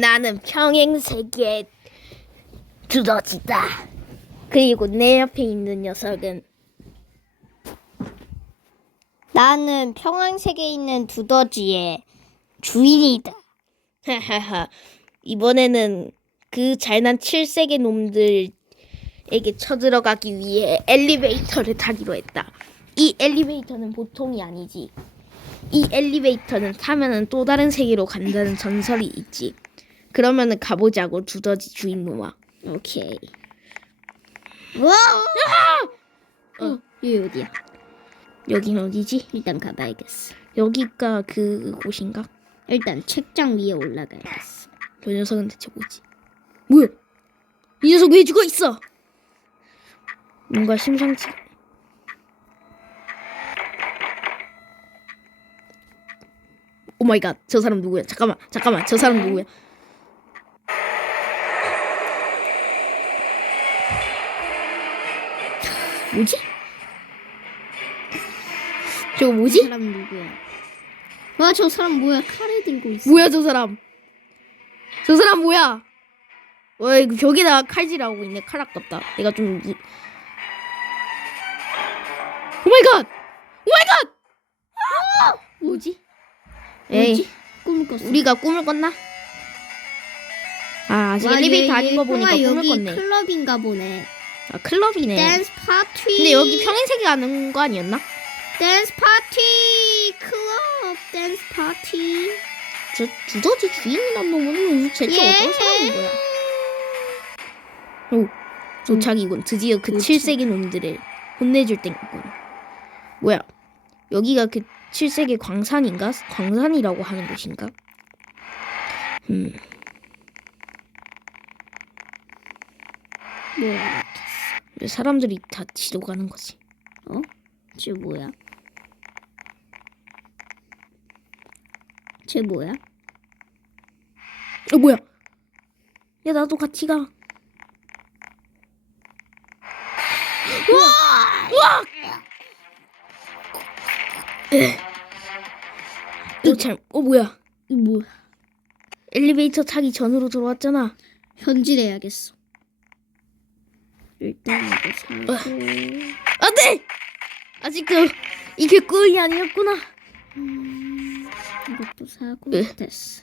나는 평행 세계 두더지다. 그리고 내 옆에 있는 녀석은 나는 평행 세계에 있는 두더지의 주인이다. 하하하. 이번에는 그 잘난 칠세계 놈들에게 쳐들어가기 위해 엘리베이터를 타기로 했다. 이 엘리베이터는 보통이 아니지. 이 엘리베이터는 타면은 또 다른 세계로 간다는 전설이 있지. 그러면은 가보자고 두더지 주인 놈아. 오케이. 와! 어, 여기 어디야? 여긴 어디지? 일단 가봐야겠어. 여기가 그 곳인가? 일단 책장 위에 올라가야겠어. 저 녀석은 대체 뭐지? 뭐야? 이 녀석 왜 죽어 있어? 뭔가 심상치. 오 마이 갓. 저 사람 누구야? 잠깐만. 잠깐만. 저 사람 누구야? 뭐지? 저거 이 뭐지? 사람 누구야? 와, 저 사람 뭐야? 칼을 들고 있어. 뭐야 저 사람? 저 사람 뭐야? 와 이거 벽에다 칼질하고 있네 칼 아깝다. 내가 좀 무... 오마이 갓! 오 마이갓! 뭐지? 에이 뭐지? 꿈을 꿨어. 우리가 꿈을 꿨나? 아 아직 와, 엘리베이터 얘- 아닌 거얘 보니까 꿈을 여기 꿨네. 클럽인가 보네. 아 클럽이네. 댄스 파티. 근데 여기 평행세계 가는 거 아니었나? 댄스 파티 클럽 댄스 파티. 저 두더지 주인이란 놈은 대체 예. 어떤 사람인 거야? 오, 도착이군. 드디어 그 그치. 7세기 놈들을 혼내줄 땐군. 뭐야? 여기가 그 7세기 광산인가? 광산이라고 하는 곳인가? 음, 뭐야? 왜 사람들이 다 지로 가는 거지? 어? 쟤 뭐야? 쟤 뭐야? 어, 뭐야? 야, 나도 같이 가. 너 잘, 어, 뭐야? 이 뭐야? 엘리베이터 타기 전으로 들어왔잖아. 현질해야겠어. 일단 이거 사고. 안 돼! 아직도 이게 꿀이 아니었구나. 음, 이것도 사고 으. 됐어.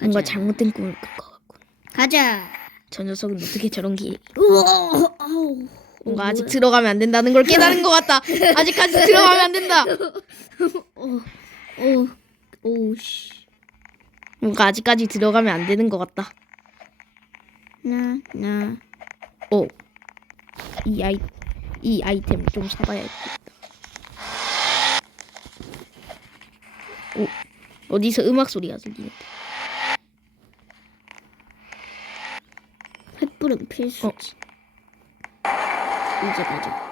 뭔가 가자. 잘못된 꿈을 꾼것 같군. 가자. 저 녀석은 어떻게 저런 길, 우와. 아우. 뭔가 어, 아직? 들어가면 안 된다는 걸 깨달은 것 같다. 아직까지 들어가면 안 된다. 어. 어. 오 씨. 뭔가 아직까지 들어가면 안 되는 것 같다. 나 나. 오, 이 아이, 이 아이템 좀 사봐야겠다. 오, 어디서 음악 소리가 들리는데? 횃불은 필수지. 이제 가자.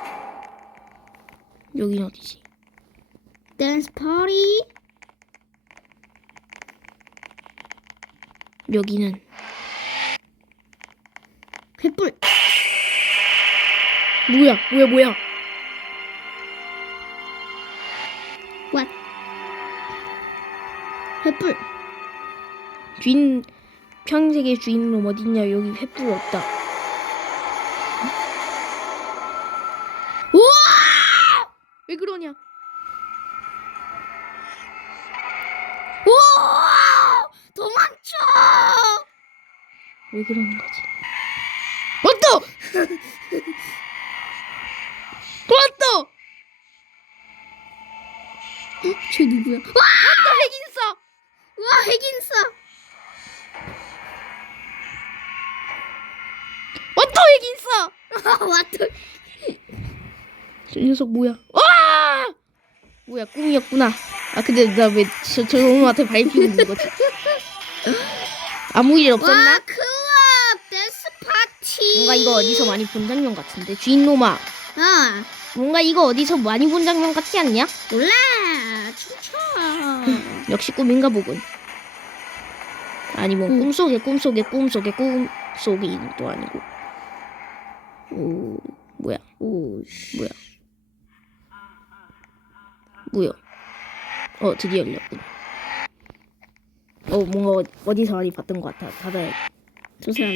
여긴 어디지? 댄스 파티. 여기는 횃불. 뭐야? 뭐야? 뭐야? What? 횃불. 주인 평생의 주인은 어딨냐? 여기 횃불 없다. 우와! 왜 그러냐? 우와! 도망쳐! 왜 그러는 거지? 왔다! 왔다! 어? 쟤 누구야? 왔다 핵인싸! 와 핵인싸! 왔다 핵인싸! 왔다. 저 녀석 뭐야? 와! 뭐야 꿈이었구나. 아 근데 나 왜 저 저 놈한테 밟히고 있는 거지? 아무 일 없었나? 와 클럽 댄스 파티. 뭔가 이거 어디서 많이 본 장면 같은데 주인놈아 아 뭔가 이거 어디서 많이 본 장면 같지 않냐? 몰라 춤춰. 역시 꿈인가 보군. 아니 뭐 응. 꿈속의 꿈속의 꿈속의 꿈속이 또 아니고 오 뭐야 오. 씨. 뭐야 뭐야 어 드디어 열렸군 어 뭔가 어- 어디서 많이 봤던 것 같아. 닫아야 저 사람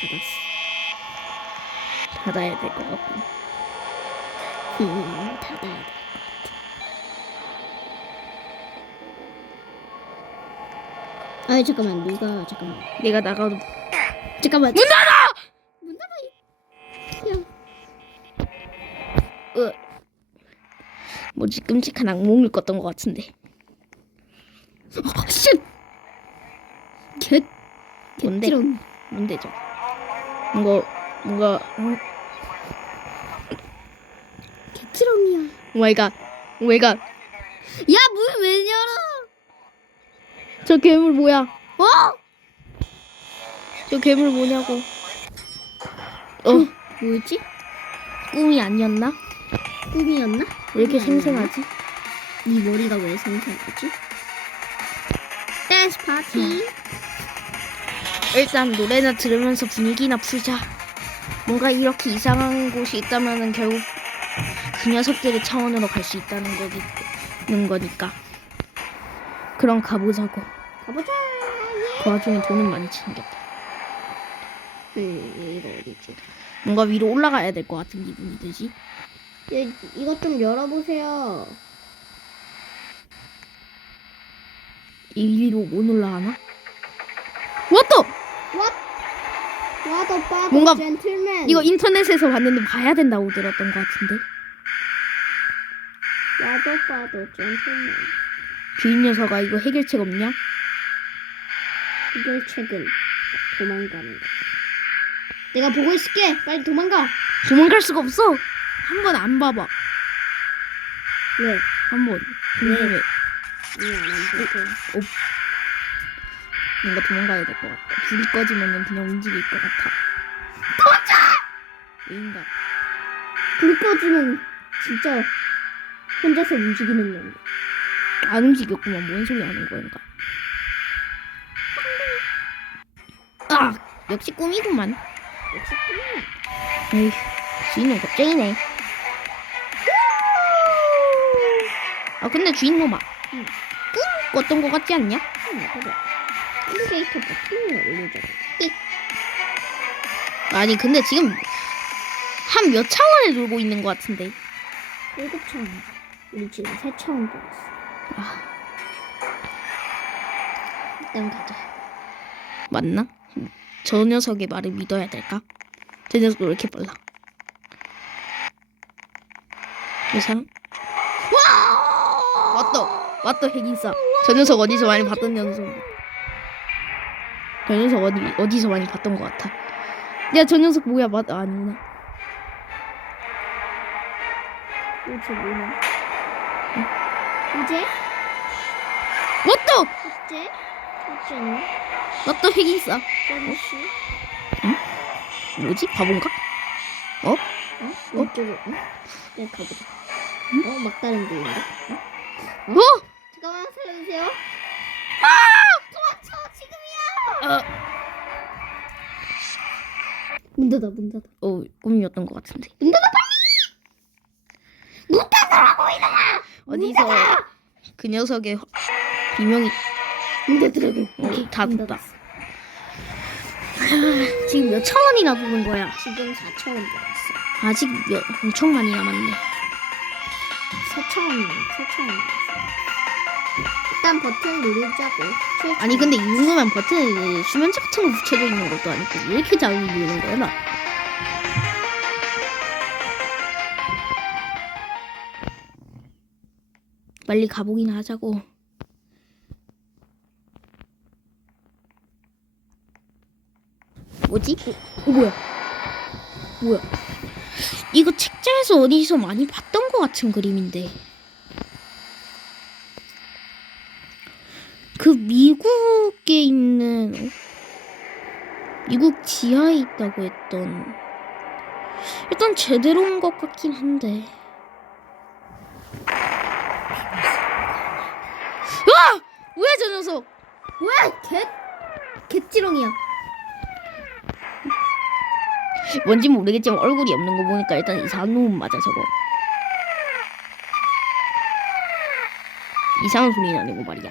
닫았어. 닫아야 될 것 같고. 음, 닫아야 돼. 아 니 잠깐만. 누가 잠깐만. 내가 나가도 잠깐만. 문 닫아! 문 닫아 야. 으. 뭐지? 끔찍한 악몽을 꿨던 것 같은데. 쉣! 개 뭔데? 개찌렁 뭔데 저? 뭔가 뭔가. 어, 개찌렁이야. 오마이갓. 오마이갓. 야문 왜 열어 저 괴물 뭐야? 어? 저 괴물 뭐냐고? 어 뭐였지? 꿈이 아니었나? 꿈이었나? 왜 이렇게 꿈이 생생하지? 네 머리가 왜 생생하지? 댄스 파티 일단 노래나 들으면서 분위기나 풀자. 뭔가 이렇게 이상한 곳이 있다면은 결국 그 녀석들의 차원으로 갈 수 있다는 거기, 거니까. 그럼 가보자고. 가보자 그 와중에 돈은 많이 챙겼다. 음, 이거 어디지? 뭔가 위로 올라가야 될 것 같은 기분이 들지? 예, 이것 좀 열어보세요 이 위로 못 올라가나? 왔다! What? What about 뭔가- gentleman? 이거 인터넷에서 봤는데 봐야 된다고 들었던 것 같은데. What about gentleman? 주인 녀석아 이거 해결책 없냐? 해결책은 도망가는 거 내가 보고 있을게 빨리 도망가 도망갈 수가 없어. 한 번 안 봐봐. 왜? 한 번. 궁금해. 왜안 보고 뭔가 도망가야 될 것 같다. 불이 꺼지면은 그냥 움직일 것 같아. 도망쳐! 왜인가? 불 꺼지면 진짜 혼자서 움직이는 놈안 움직였구만. 뭔 소리 하는 거인가? 역시 꿈이구만. 역시 꿈이야 에이, 주인은 겁쟁이네. 아, 근데 주인놈아. 응. 꿈 꿨던 것 같지 않냐? 응 그래 엘리베이터 버튼을 올려줘 띡 아니, 근데 지금 한 몇 차원을 돌고 있는 것 같은데. 일곱 차원 우리 지금 세 차원 돌았어 아, 일단 가자 맞나? 저 녀석의 말을 믿어야 될까? 저 녀석 왜 이렇게 빨라? 이 사람? 왔다! 왔다 핵인싸 저 녀석 어디서 많이 봤던 녀석 저 녀석 어디, 어디서 많이 봤던 것 같아 야 저 녀석 뭐야 맞 아니구나 도대체 뭐냐 어제? 왔다! 어제? 어제는? 왔다 핵인싸 뻔씨 뭐지? 바본가? 어? 이쪽으로. 어? 네 가보자. 어? 막다른 길인데 어? 어? 잠깐만 살려주세요. 아! 도망쳐 지금이야! 어, 문 닫아 문 닫아. 어 꿈이었던 것 같은데. 문 닫아 빨리! 문 닫으라고 이놈아! 어디서 그 녀석의 화- 비명이 문 닫으라고 오케이 다문 됐다 닫았어. 지금 몇 천 원이나 부른 거야? 지금 4차원 들어갔어. 아직 몇, 엄청 많이 남았네. 4차원 4차원 들어갔어. 일단 버튼 누르자고. 아니 근데 이 정도면 버튼에 수면제 같은 거 붙여져 있는 것도 아니고 왜 이렇게 잘 누르는 거야 나? 빨리 가보긴 하자고 뭐지? 어, 뭐야? 뭐야? 이거 책자에서 어디서 많이 봤던 것 같은 그림인데. 그 미국에 있는 어? 미국 지하에 있다고 했던. 일단 제대로 온것 같긴 한데. 아! 뭐야 저 녀석? 뭐야 개 개찌렁이야 뭔지 모르겠지만 얼굴이 없는 거 보니까 일단 이상한 놈 맞아 저거. 이상한 소리 거 말이야.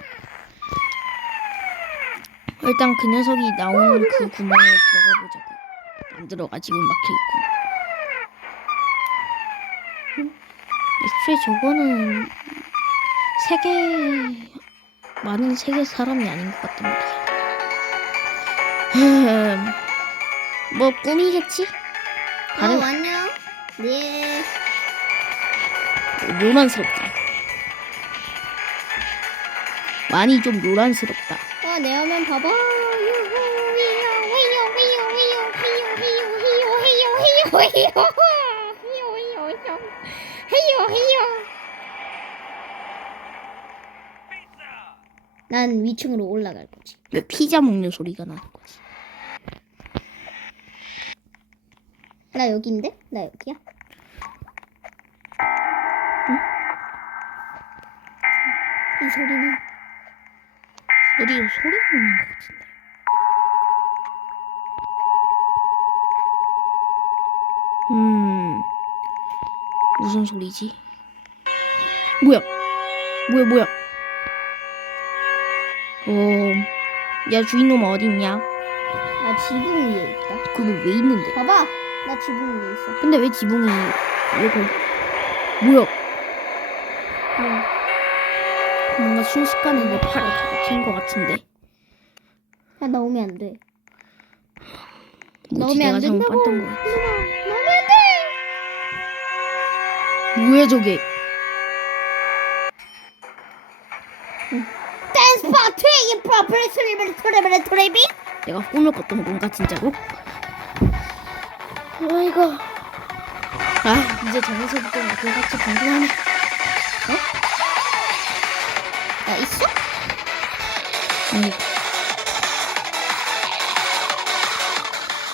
일단 그 녀석이 나오는 그 구멍에 들어가 보자고. 안 들어가. 지금 막혀 있고. 애초에 저거는 세계 많은 세계 사람이 아닌 것 같단 말이야. 뭐 꿈이겠지? 다른 어, 안녕. 네. 요란스럽다. 많이 좀 요란스럽다. 어, 내 화면 봐봐. 난 위층으로 올라갈 거지. 왜 피자 먹는 소리가 나는 거지? 나 여기인데? 나 여기야? 응? 이 소리는 어디서 소리가 나는 것 같은데. 음, 무슨 소리지? 뭐야? 뭐야, 뭐야? 어, 야, 주인놈 어딨냐? 나 지붕 위에 있다. 거기 왜 있는데? 봐봐. 나 지붕 위에 있어. 근데 왜 지붕이 이거 뭐야? 응. 뭔가 순식간에 내 팔에 다친 것 같은데. 야, 나오면 안 돼. 뭐지? 넣으면 내가 안 잘못 된다고. 봤던 거야. 나오면 안 돼! 뭐야 저게? 댄스 파트 이 트리블 트리블 트리비 내가 꿈을 꿨던 건가 진짜로? 아이고. 아 이제 저기서부터 같이 방송하네. 나 있어? 아이고.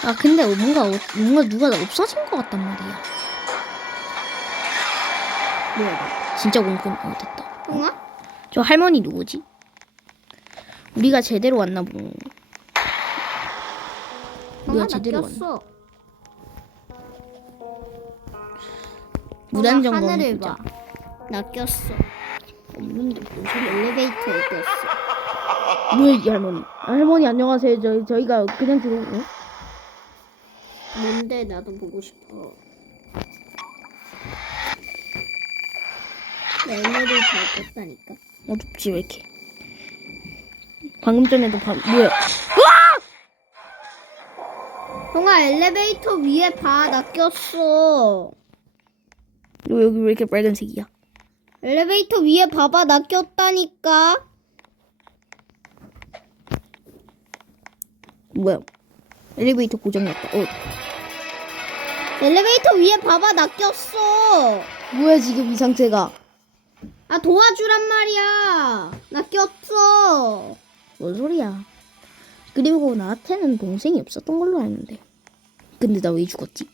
아 근데 뭔가 어- 뭔가 누가 없어진 것 같단 말이야. 뭐야? 진짜 공꾼 어 됐다. 똥아? 저 할머니 누구지? 우리가 제대로 왔나 보네. 우리가 나 제대로 왔나? 무단점검 하늘을 보자. 봐. 나 꼈어. 없는데 뭔 소리야? 엘리베이터에 꼈어. 뭐야 이 할머니? 할머니 안녕하세요. 저희 저희가 그냥 들어오고. 뭔데 나도 보고 싶어. 나 엘리베이터에 꼈다니까. 어둡지 왜 이렇게? 방금 전에도 봐 뭐야? 똥아 엘리베이터 위에 봐. 나 꼈어. 너 여기 왜 이렇게 빨간색이야? 엘리베이터 위에 봐봐. 나 꼈다니까. 뭐야? 엘리베이터 고장났다. 어 엘리베이터 위에 봐봐. 나 꼈어. 뭐야 지금 이 상태가? 아 도와주란 말이야. 나 꼈어. 뭔 소리야? 그리고 나한테는 동생이 없었던 걸로 아는데. 근데 나 왜 죽었지?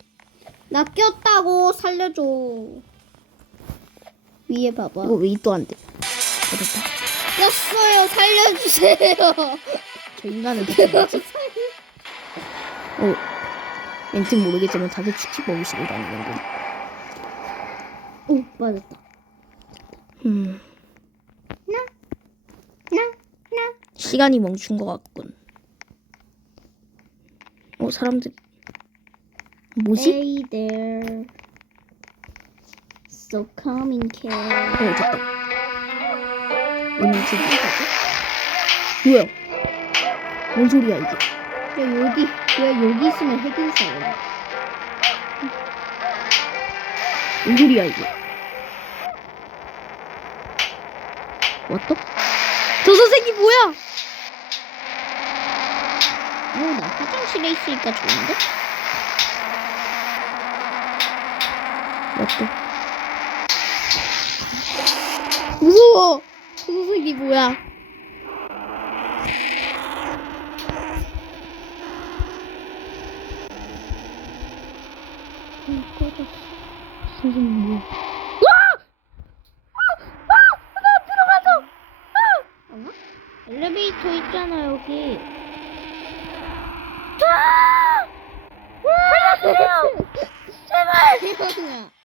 나 꼈다고 살려줘. 위에 봐봐. 이거 왜또안 돼? 어, 됐다. 꼈어요. 살려주세요. 저 인간은 대체 뭐지? 어, 왠지 모르겠지만 다들 치킨 먹으시고 다니는군. 오 맞았다. 음, 나 나. 시간이 멈춘 것 같군. 어, 사람들 뭐지? Hey there. So coming care. 어, 됐다. 오늘 지금 뭐야? 뭔 소리야 이게? 야 여기 야 여기 있으면 핵인사야. 뭔 소리야 이게? 왔다? 저 선생님 뭐야? 어 나 화장실에 있으니까 좋은데? 왔다. 무서워. 저 선생님 뭐야? 선생님 뭐야? 어? 엘리베이터 있잖아 여기. 살려주세요. 제발.